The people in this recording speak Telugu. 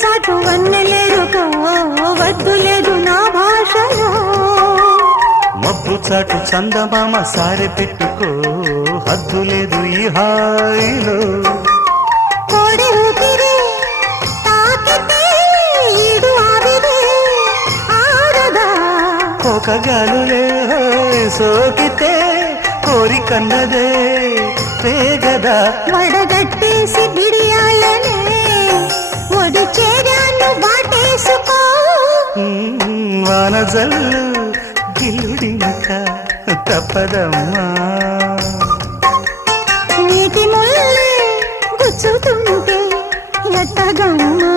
చాటు వన్నెలేదు వద్దు లేదు నా భాషలో మబ్బు చాటు చందమామ సారె పెట్టుకో హద్దు లేదు ఈ హాయిలో కోడి ఊపిరి తాకితే ఈడు ఆవిరే ఆడదా ఒక గాలులే సోకితే కోరికన్నదే పేగదా వడగట్టేసి బిడియాలనే ఒడి చేరాను బాటేసుకో వానజల్లు గిల్లుడింక తప్పదమ్మా నీటి ముల్లే గుచ్చుతుంటే ఎట్టగమ్మా